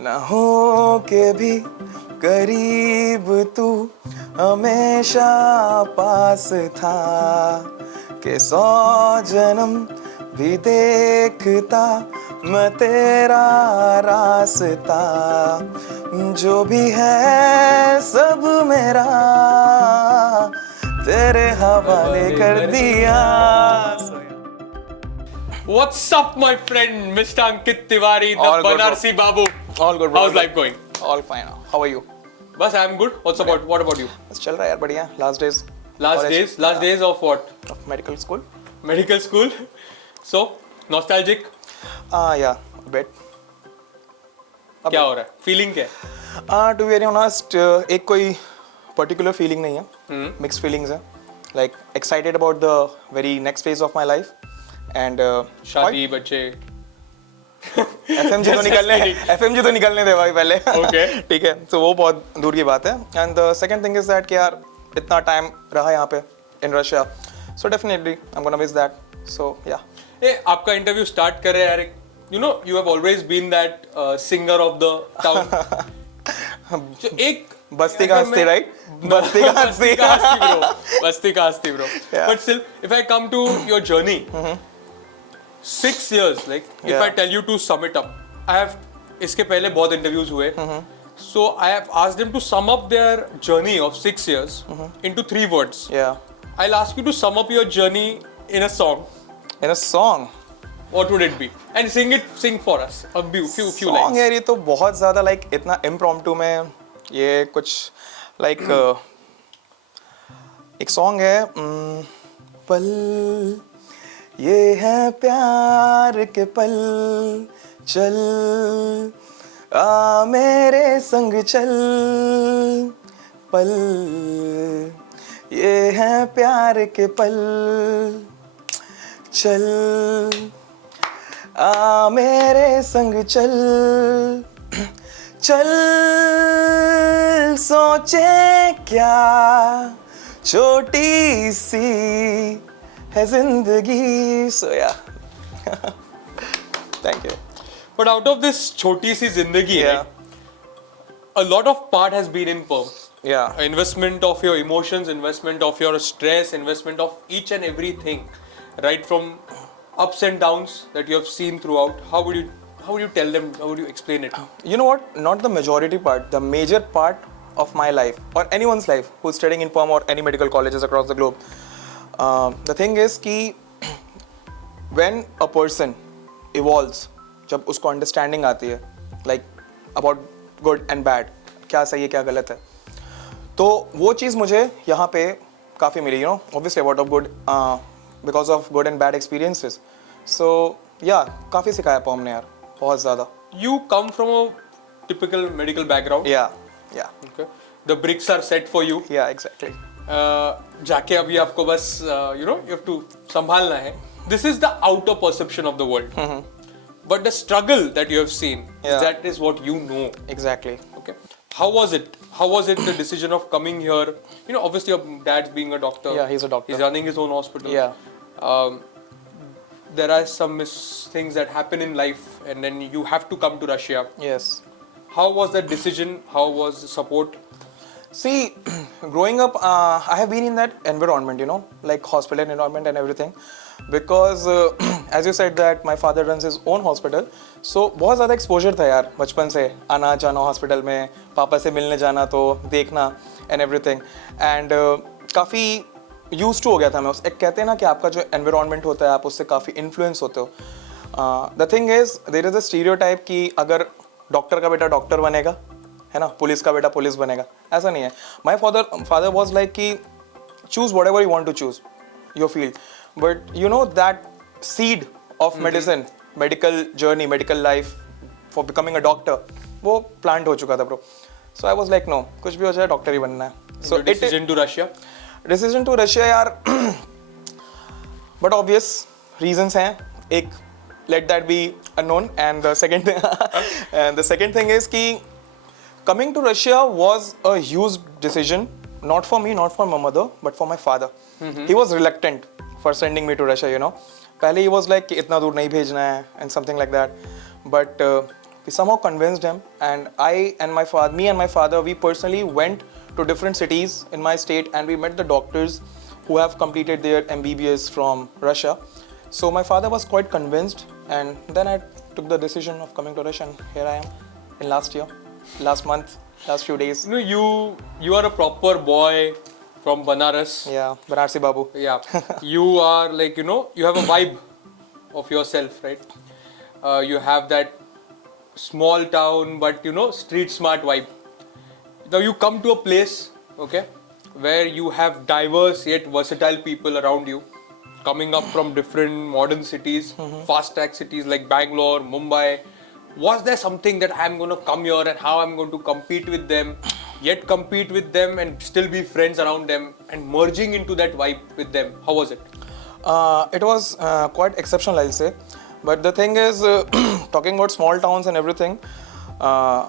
ना हो के भी करीब तू हमेशा पास था कि 100 जन्म भी देखता मैं तेरा रास्ता जो भी है सब मेरा तेरे हवाले कर दिया. What's up, my friend, Mr. Ankit Tiwari, the All good, bro. Banarsi Babu? All good, bro. How's life going? All fine. How are you? Bas, I'm good. What about you? बस चल रहा है यार बढ़िया. Last days. Last days of what? Of medical school. Medical school. So, nostalgic. Yeah, a bit. क्या हो रहा है? Feeling क्या है? To be very honest, एक कोई particular feeling नहीं है. Mixed feelings है. Like excited about the very next phase of my life and शादी बच्चे. FMG तो निकलने दे भाई पहले. Okay. ठीक है. तो वो बहुत दूर की बात है. And the second thing is that कि यार इतना time रहा यहाँ पे in Russia, so definitely I'm gonna miss that. So yeah. आपका इंटरव्यू स्टार्ट कर रहे हैं यार. You know, you have always been that singer of the town. जो एक बस्ती का हस्ती, right? बस्ती का हस्ती. बस्ती का हस्ती, bro. Yeah. But still, if I come to your journey, 6 years, like if I tell you to sum it up, I have इसके पहले बहुत interviews हुए. So I have asked them to sum up their journey of 6 years into 3 words. Yeah. I'll ask you to sum up your journey in a song. In a song. What would it be? And sing for us. A few Song lines. यार ये तो बहुत ज़्यादा like इतना impromptu में ये कुछ like एक song है पल ये है प्यार के पल चल आ मेरे संग चल पल ये है प्यार के पल चल आ मेरे संग चल चल सोचे क्या छोटी सी है जिंदगी. So yeah. Thank you. But out of this choti si zindagi, Yeah. right, a lot of part has been in Perm. Yeah. Investment of your emotions, investment of your stress, investment of each and everything, right from ups and downs that you have seen throughout. How would you tell them? How would you explain it? You know what? Not the majority part, the major part of my life or anyone's life who's studying in Perm or any medical colleges across the globe. The thing is कि when a person evolves, जब उसको understanding आती है, like about good and bad, क्या सही है क्या गलत है, तो वो चीज़ मुझे यहाँ पे काफ़ी मिली, you know, obviously about of good, because of good and bad experiences. So yeah, काफ़ी सिखाया पॉम ने यार, बहुत ज़्यादा. You come from a typical medical background. Yeah. Okay. The bricks are set for you. Yeah, exactly. जाके अभी आपको बस you have to संभालना है. This is the outer perception of the world. But the struggle that you have seen, that is what you know. Exactly. Okay. How was it? How was it the decision of coming here? You know, obviously your dad's being a doctor. Yeah, he's a doctor. He's running his own hospital. Yeah. There are some things that happen in life, and then you have to come to Russia. Yes. How was that decision? How was the support? See, growing up, I have been in that environment, you know, like hospital environment and everything. Because as you said that my father runs his own hospital, so बहुत ज़्यादा exposure था यार बचपन से आना जाना hospital में पापा से मिलने जाना तो देखना and everything and काफ़ी used to हो गया था मैं उस एक कहते हैं ना कि आपका जो environment होता है आप उससे काफ़ी influence होते हो. The thing is there is a stereotype कि अगर डॉक्टर का बेटा डॉक्टर बनेगा है ना पुलिस का बेटा पुलिस बनेगा ऐसा नहीं है. My father was like कि choose whatever you want to choose your field. But you know that seed of medicine, medical journey, medical life for becoming a doctor, वो plant हो चुका था bro. So I was like no, कुछ भी हो जाए doctor ही बनना है. So decision to Russia? Decision to Russia यार, but obvious reasons हैं. एक let that be unknown and the second thing is कि coming to Russia was a huge decision, not for me, not for my mother, but for my father. He was reluctant for sending me to Russia, you know. पहले he was like कि इतना दूर नहीं भेजना है and something like that. But We somehow convinced him, and me and my father, we personally went to different cities in my state, and we met the doctors who have completed their MBBS from Russia. So my father was quite convinced, and then I took the decision of coming to Russia, and here I am in last month, last few days. You are a proper boy from Banaras. Yeah, Banarsi Babu. Yeah. You are like, you have a vibe of yourself, right? You have that small town, but street smart vibe. Now you come to a place, okay, where you have diverse yet versatile people around you, coming up from different modern cities, fast track cities like Bangalore, Mumbai. Was there something that I'm going to come here and how I'm going to compete with them, yet compete with them and still be friends around them and merging into that vibe with them? How was it? It was quite exceptional, I'll say. But the thing is, talking about small towns and everything,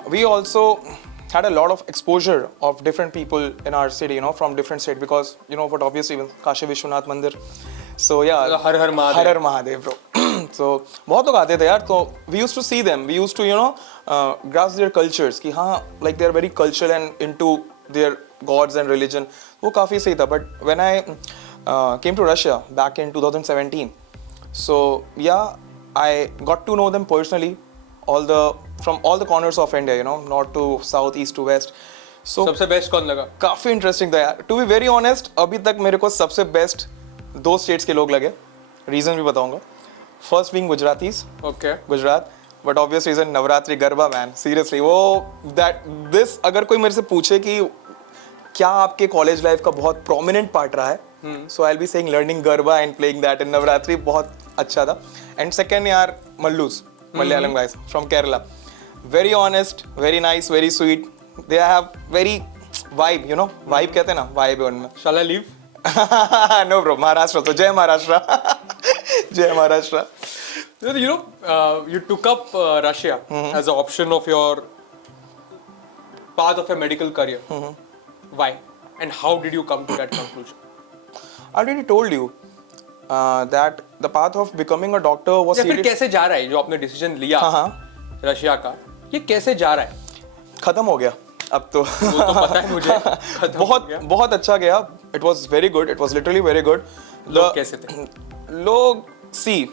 we also had a lot of exposure of different people in our city, from different states, because, what obviously, Kashi Vishwanath Mandir. So yeah, Har Har Mahadev. Har Har Mahadev, bro. So, बहुत लोग आते थे यार, so we used to see them, we used to, grasp their cultures, कि हाँ, like they are very cultural and into their gods and religion. वो काफी सही था, but when I came to Russia back in 2017, so yeah, I got to know them personally, from all the corners of India, north to south, east to west. So सबसे best कौन लगा? काफी interesting था यार. To be very honest, अभी तक मेरे को सबसे बेस्ट 2 states के लोग लगे. Reason भी बताऊंगा. First being Gujaratis. Okay. Gujarat. But obvious reason Navratri garba man. Seriously, this अगर कोई मेरे से पूछे कि क्या आपके कॉलेज लाइफ का बहुत prominent part रहा है, so I'll be saying learning garba and playing that in Navratri बहुत अच्छा था. And second यार Mallus, Malayalam guys from Kerala. Very honest, very nice, very sweet. They have very vibe, vibe कहते हैं ना, vibe है उनमें. Shall I leave? No bro, Maharashtra. So Jai Maharashtra. Jai Maharashtra. You took up Russia as an option of your path of a medical career. Why? And how did you come to that conclusion? I already told you that the path of becoming a doctor was. या फिर कैसे जा रहा है जो आपने decision लिया Russia का, ये कैसे जा रहा है? खत्म हो गया अब तो. वो तो पता है मुझे. बहुत अच्छा गया. It was very good. It was literally very good. लोग कैसे थे? लोग see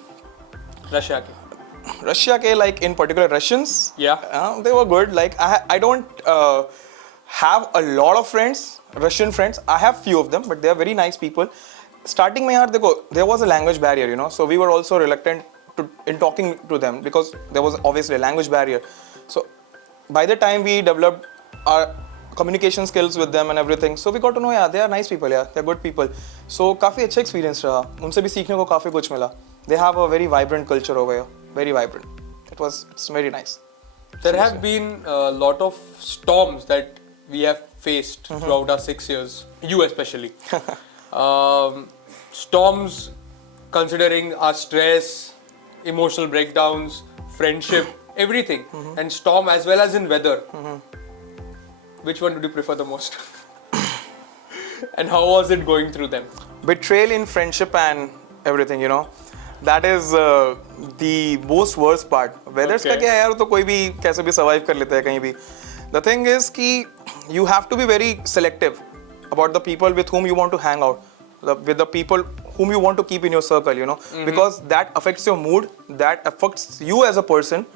रशिया के like in particular Russians. Yeah. They were good. Like I don't have a lot of friends, Russian friends. I have few of them, but they are very nice people. Starting में यार देखो, there was a language barrier, so we were also reluctant in talking to them because there was obviously a language barrier. So by the time we developed our communication skills with them and everything, so we got to know, yeah, they are nice people, yeah, they're good people. So काफी अच्छा experience रहा. उनसे भी सीखने को काफी कुछ मिला. They have a very vibrant culture over here, very vibrant. It's very nice. There have been a lot of storms that we have faced throughout our 6 years, you especially. Storms considering our stress, emotional breakdowns, friendship, everything, and storm as well as in weather. Which one did you prefer the most? And how was it going through them? Betrayal in friendship and everything, that is the most worst part. Weathers का क्या है यार, तो कोई भी कैसे भी survive कर लेता है कहीं भी. The thing is कि you have to be very selective about the people with whom you want to hang out, with the people whom you want to keep in your circle, because that affects your mood, that affects you as a person.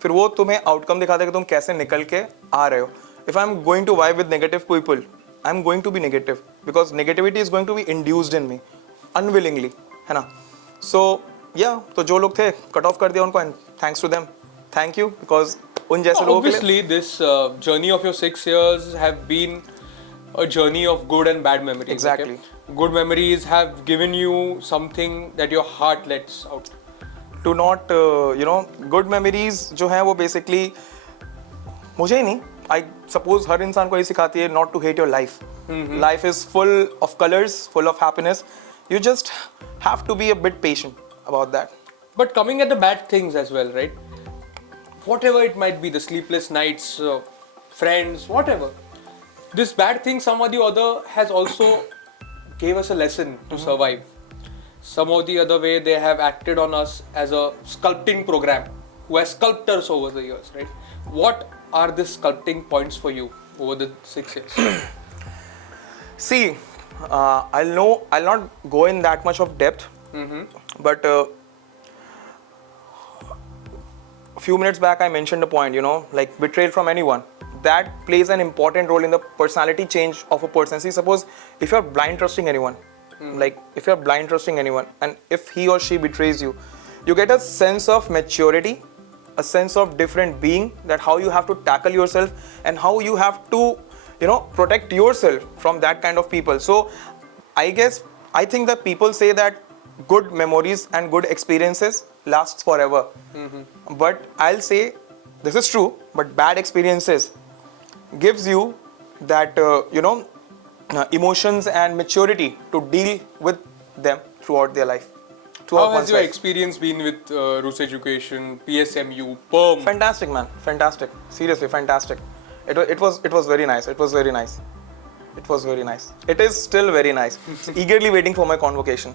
फिर वो तुम्हें outcome दिखाता है कि तुम कैसे निकल के आ रहे हो. If I'm going to vibe with negative people, I'm going to be negative because negativity is going to be induced in me unwillingly, है ना. So yeah, तो जो लोग थे cut off कर दिया उनको, and thanks to them, thank you, because उन जैसे लोगों के लिए. Obviously, this journey of your 6 years have been a journey of good and bad memories. Exactly. Okay? Good memories have given you something that your heart lets out. To not, good memories जो हैं वो basically मुझे ही नहीं, I suppose हर इंसान को ये सिखाती है not to hate your life. Life is full of colors, full of happiness. You just have to be a bit patient about that. But coming at the bad things as well, right? Whatever it might be, the sleepless nights, friends, whatever. This bad thing, some or the other, has also gave us a lesson to survive. Some or the other way, they have acted on us as a sculpting program. who has sculpted us over the years, right? What are the sculpting points for you over the 6 years? See, I'll not go in that much of depth, but a few minutes back I mentioned a point, like betrayal from anyone. That plays an important role in the personality change of a person. See, suppose if you're blind trusting anyone, and if he or she betrays you, you get a sense of maturity, a sense of different being, that how you have to tackle yourself and how you have to, protect yourself from that kind of people. So I think that people say that good memories and good experiences lasts forever. But I'll say this is true, but bad experiences gives you that, emotions and maturity to deal with them throughout their life. How has your experience been with Rus Education, PSMU, Perm? Fantastic, man. Fantastic. Seriously, fantastic. It was very nice. It was very nice. It was very nice. It is still very nice. Eagerly waiting for my convocation.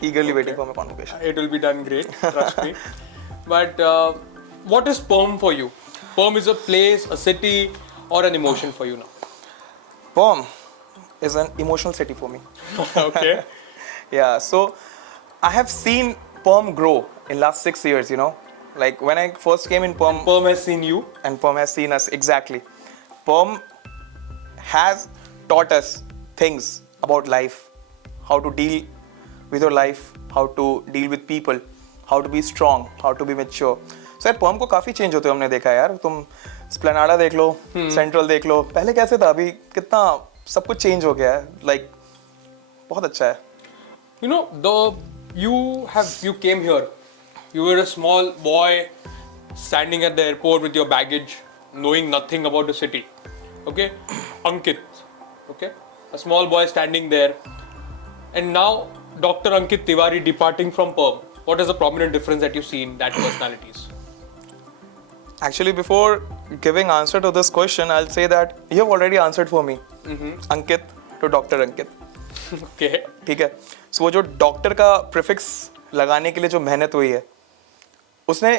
It will be done great, trust me. But what is Perm for you? Perm is a place, a city, or an emotion for you now? Perm is an emotional city for me. Okay. Yeah, so I have seen Perm grow in last 6 years, Like when I first came in Perm. Perm has seen you. And Perm has seen us, exactly. Perm has taught us things about life, how to deal with your life, how to deal with people, how to be strong, how to be mature. So यार Perm को काफी change होते हमने देखा है यार. तुम Splanada देख लो, Central देख लो. पहले कैसे था, अभी कितना सब कुछ change हो गया है. Like बहुत अच्छा है. You came here. You were a small boy standing at the airport with your baggage, knowing nothing about the city. Okay, Ankit. Okay, a small boy standing there, and now Dr. Ankit Tiwari departing from Perm. What is the prominent difference that you see in that personalities? Actually, before giving answer to this question, I'll say that you have already answered for me. Ankit to Dr. Ankit. Okay. ठीक है. So वो जो doctor का prefix लगाने के लिए जो मेहनत हुई है, उसने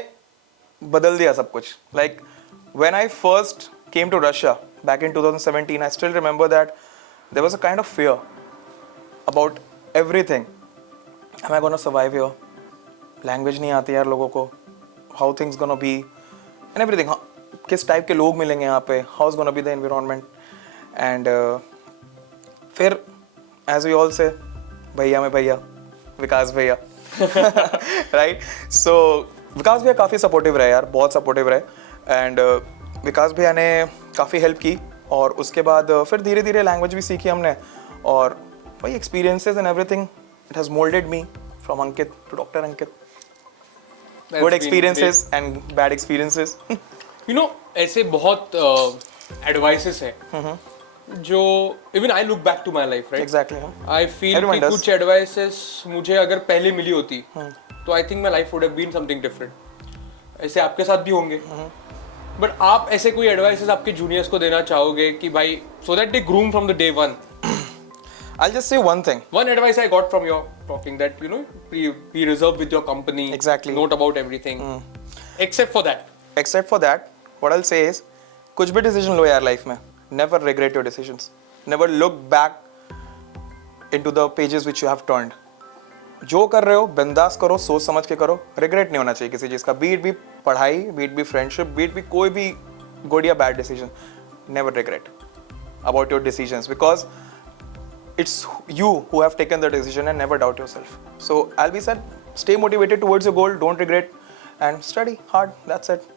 बदल दिया सब कुछ. Like when I first came to Russia back in 2017, I still remember that there was a kind of fear about everything. Am I gonna survive here? Language नहीं आती यार लोगों को. How things gonna be? And everything. किस type के लोग मिलेंगे यहाँ पे? How's gonna be the environment? And फिर as we all say, भैया में भैया, विकास भैया, right? So विकास भैया काफ़ी सपोर्टिव रहे यार, बहुत सपोर्टिव रहे. And विकास भैया ने काफ़ी हेल्प की, और उसके बाद फिर धीरे धीरे लैंग्वेज भी सीखी हमने, और वही experiences and everything, it has moulded me from Ankit to doctor Ankit. Good experiences and bad experiences. ऐसे बहुत एडवाइसेस हैं जो even I look back to my life, right? Exactly. I feel कि कुछ एडवाइसेस मुझे अगर पहले मिली होती तो I think my life would have been something different. ऐसे आपके साथ भी होंगे, बट आप ऐसे कोई एडवाइसेस आपके जूनियर्स को देना चाहोगे कि भाई, so that they groom from the day one? I'll just say one thing. One advice I got from your talking, that be reserved with your company. Exactly. Note about everything. Except for that. Except for that, what I'll say is, कुछ भी decision लो यार life में, never regret your decisions. Never look back into the pages which you have turned. जो कर रहे हो बिंदास करो, सोच समझ के करो. Regret नहीं होना चाहिए किसी चीज़ का. Be it be पढ़ाई, be it be friendship, be it be कोई भी good या bad decision. Never regret about your decisions, because it's you who have taken the decision, and never doubt yourself. So I'll be said, stay motivated towards your goal, don't regret, and study hard. That's it.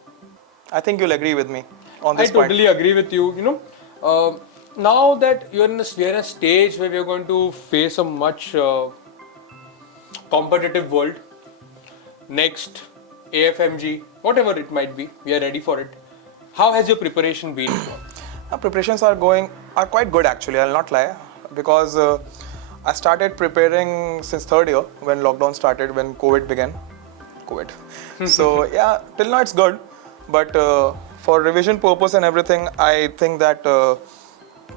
I think you'll agree with me on this point. I totally agree with you. Now that we're in a stage where we're going to face a much competitive world, next AFMG, whatever it might be, we are ready for it. How has your preparation been? Our preparations are quite good actually. I'll not lie, because I started preparing since third year when lockdown started, when COVID began. So yeah, till now it's good, but for revision purpose and everything, I think that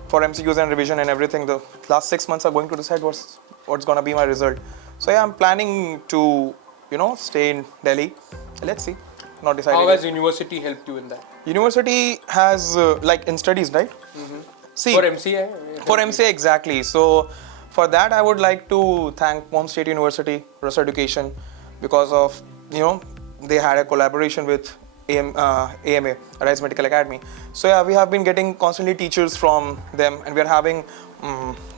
for MCQs and revision and everything, the last 6 months are going to decide what's gonna be my result. So yeah, I'm planning to stay in Delhi. Let's see. not decided. How yet. has university helped you in that? University has like in studies, right? See, For MCA? for MCA exactly. So for that, I would like to thank Perm State University, Russ Education, because of they had a collaboration with AMA, Rise Medical Academy. So yeah, we have been getting constantly teachers from them, and we are having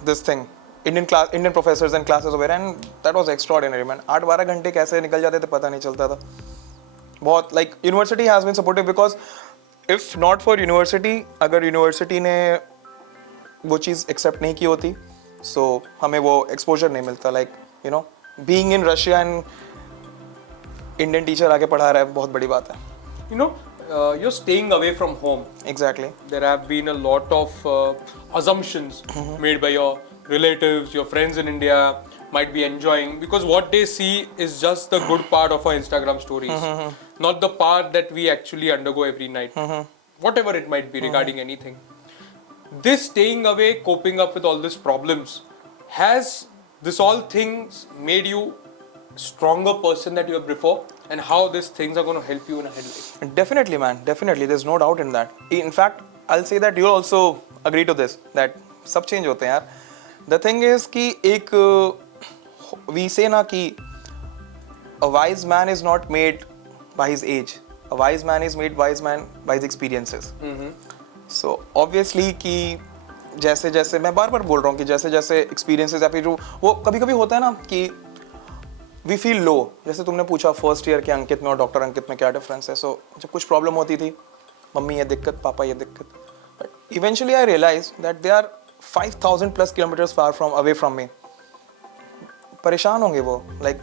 this thing. Indian professors and classes over, and that was extraordinary, man. 8-12 घंटे कैसे निकल जाते थे पता नहीं चलता था. बहुत like university has been supportive because if not for university, अगर university ने वो चीज़ accept नहीं की होती, so हमें वो exposure नहीं मिलता. Like being in Russia and Indian teacher आके पढ़ा रहा है बहुत बड़ी बात है. You're staying away from home. Exactly. There have been a lot of assumptions made by your relatives, your friends in India might be enjoying, because what they see is just the good part of our Instagram stories, not the part that we actually undergo every night, whatever it might be regarding anything. This staying away, coping up with all these problems, has this all things made you stronger person that you were before, and how these things are going to help you in a life? Definitely, man. Definitely. There's no doubt in that. In fact, I'll say that you'll also agree to this, that सब change होते हैं यार. The thing is कि एक we say ना कि a wise man is not made by his age. A wise man is made wise man by his experiences. So obviously कि जैसे जैसे मैं बार बार बोल रहा हूँ कि जैसे जैसे experiences या फिर जो वो कभी कभी होता है ना कि we feel low. जैसे तुमने पूछा फर्स्ट ईयर के अंकित में और डॉक्टर अंकित में क्या डिफरेंस है. सो जब कुछ प्रॉब्लम होती थी, मम्मी ये दिक्कत, पापा ये दिक्कत, but eventually I realise that they are 5,000 plus kilometers far from away from me. परेशान होंगे वो, like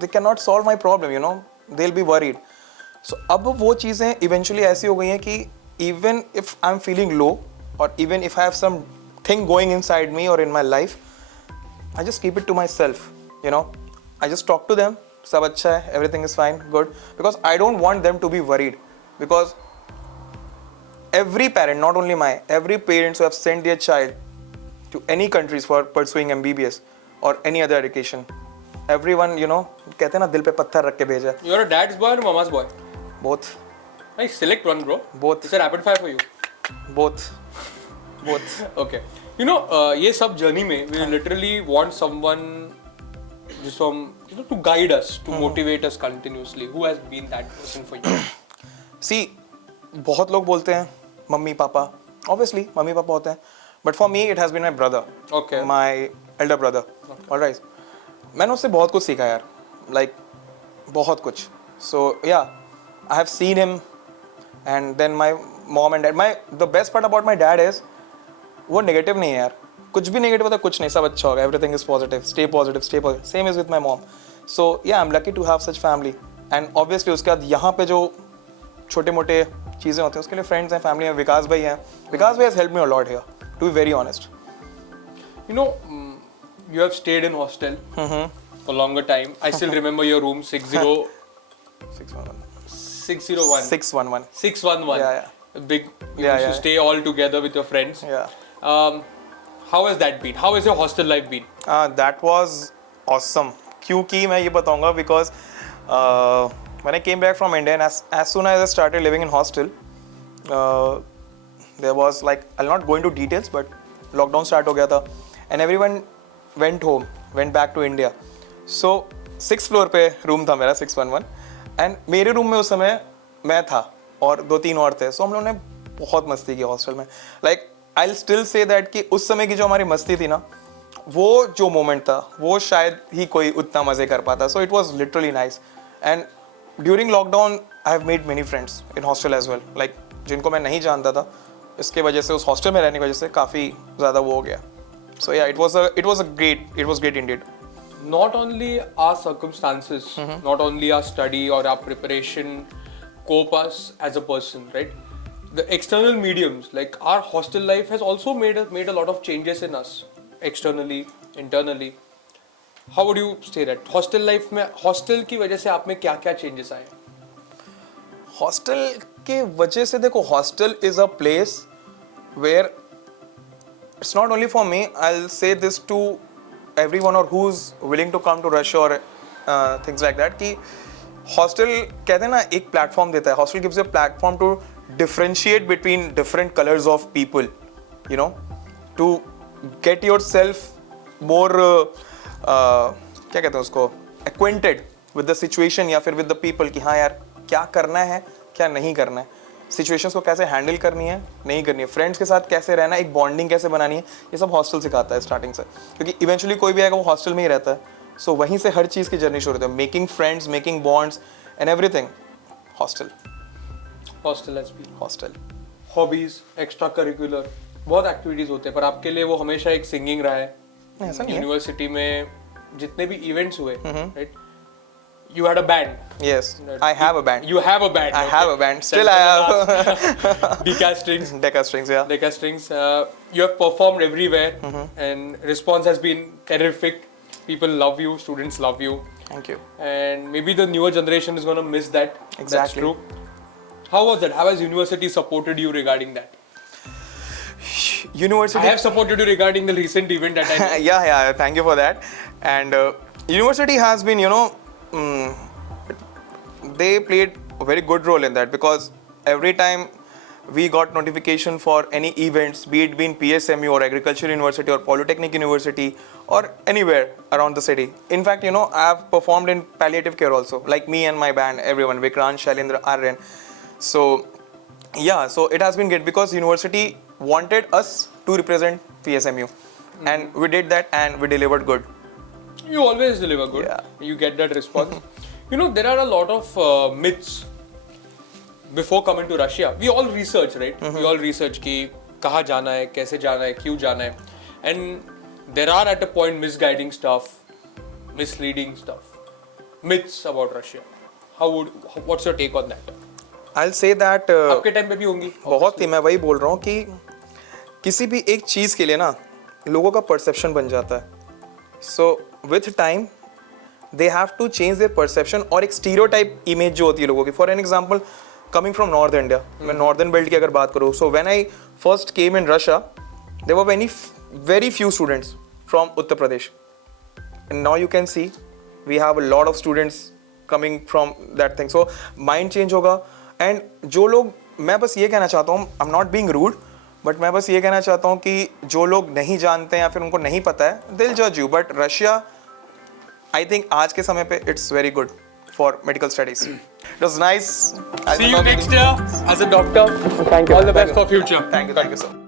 they cannot solve my problem, they'll be worried. So अब वो चीज़ें eventually ऐसी हो गई हैं कि even if I'm feeling low or even if I have some thing going inside me or in my life, I just keep it to myself, I just talk to them, सब अच्छा है, everything is fine, good, because I don't want them to be worried, because every parent, not only every parents who have sent their child to any countries for pursuing MBBS or any other education, everyone, कहते हैं ना दिल पे पत्थर रख के भेजा. You're a dad's boy or mama's boy? Both. Nice, select one, bro. Both. It's a rapid fire for you. Both. Okay. ये सब journey में we literally want someone just to guide us, to motivate us continuously. Who has been that person for you? See, बहुत लोग बोलते हैं mummy papa. Obviously, mummy papa होते हैं. But for me, it has been my brother. Okay. My elder brother. Okay. All right. मैंने उससे बहुत कुछ सीखा यार. Like बहुत कुछ. So yeah, I have seen him, and then my mom and dad. The best part about my dad is वो negative नहीं है यार. कुछ भी negative होता कुछ नहीं, सब अच्छा होगा. Everything is positive. Stay positive. Stay positive. Same is with my mom. So yeah, I'm lucky to have such family. And obviously उसके बाद यहाँ पे जो छोटे मोटे चीज़ें होती हैं उसके लिए friends हैं, family हैं. विकास भाई हैं. विकास भाई has helped me a lot here, to be very honest. You have stayed in hostel for longer time. I still remember your room 601. 611. 611. Yeah. Big. You used to stay all together with your friends. Yeah. How has that been? How has your hostel life been? That was awesome. क्योंकि मैं ये बताऊंगा because when I came back from India and as soon as I started living in hostel, there was like, I'll not go into details, but lockdown start हो गया था and everyone went back to India. So 6th floor पे room था मेरा 611 and मेरे room में उस समय मैं था और 2-3 और थे. So हम लोगों ने बहुत मस्ती की हॉस्टल में. Like I'll still say that कि उस समय की जो हमारी मस्ती थी ना, वो जो मोमेंट था वो शायद ही कोई उतना मजे कर पाता. So it was literally nice. And during lockdown I have made many friends in hostel as well. Like जिनको मैं नहीं जानता था, इसके वजह से उस हॉस्टल में रहने की वजह से काफ़ी ज़्यादा वो हो गया. So yeah, it was great indeed. Not only our circumstances, not only our study or our preparation cope us as a person, right? The external mediums, like our hostel life has also made a lot of changes in us, externally, internally. How would you say that? Hostel life में hostel की वजह से आप में क्या changes आए? Hostel के वजह से देखो, hostel is a place where it's not only for me, I'll say this to everyone or who's willing to come to Russia or things like that, कि हॉस्टल कहते हैं ना एक प्लेटफॉर्म देता है. Hostel gives you a platform to differentiate between different colours of people, you know, to get yourself more क्या कहते हैं उसको, एक्वेंटेड विद द सिचुएशन या फिर विद द पीपल कि हाँ यार क्या करना है क्या नहीं करना है, सिचुएशंस को कैसे हैंडल करनी है नहीं करनी है, फ्रेंड्स के साथ कैसे रहना है, एक बॉन्डिंग कैसे बनानी है, ये सब हॉस्टल सिखाता है स्टार्टिंग से. क्योंकि इवेंचुअली कोई भी आएगा वो हॉस्टल में ही रहता है. सो वहीं से हर चीज़ की जर्नी शुरू होती है. Making friends, making bonds and everything. Hostel hostel. Hobbies, extra curricular, बहुत एक्टिविटीज होते हैं, पर आपके लिए वो हमेशा एक सिंगिंग रहा है. ऐसा नहीं है. यूनिवर्सिटी में जितने भी इवेंट्स हुए, right, you had a band. Yes, I have a band. You have a band. I have a band. Still I have. Decca strings. Decca strings, yeah. Decca strings. You have performed everywhere, and response has been terrific. People love you. Students love you. Thank you. And maybe the newer generation is gonna miss that. Exactly. That's true. How was that? How has university supported you regarding that? University. I have supported you regarding the recent event that I know. yeah. Thank you for that. And university has been, you know. They played a very good role in that because every time we got notification for any events, be it been PSMU or Agricultural University or Polytechnic University or anywhere around the city. In fact, you know, I have performed in palliative care also, like me and my band, everyone, Vikrant, Shailendra, Aryan. So yeah, so it has been good because university wanted us to represent PSMU, and we did that and we delivered good. You always deliver good. Yeah. You get that response. You know, there are a lot of myths before coming to Russia. We all research, right? We all research कि कहाँ जाना है, कैसे जाना है, क्यों जाना है. And there are at a point misguiding stuff, misleading stuff, myths about Russia. What's your take on that? I'll say that आपके टाइम पे भी होंगी. बहुत ही, मैं वही बोल रहा हूँ कि किसी भी एक चीज़ के लिए ना लोगों का परसेप्शन बन जाता है. So with time they have to change their perception और एक stereotype image जो होती है लोगों की. For an example, coming from North India, मैं Northern Belt की अगर बात करूँ, so when I first came in Russia, there were very few students from Uttar Pradesh, and now you can see we have a lot of students coming from that thing. So mind change होगा. And जो लोग, मैं बस ये कहना चाहता हूँ, I'm not being rude, but मैं बस ये कहना चाहता हूँ कि जो लोग नहीं जानते हैं या फिर उनको नहीं पता है, they'll judge you. But Russia, I think आज के समय पे it's very good for medical studies. It was nice. See you next year as a doctor. Thank you. All the best for future. Thank you, sir.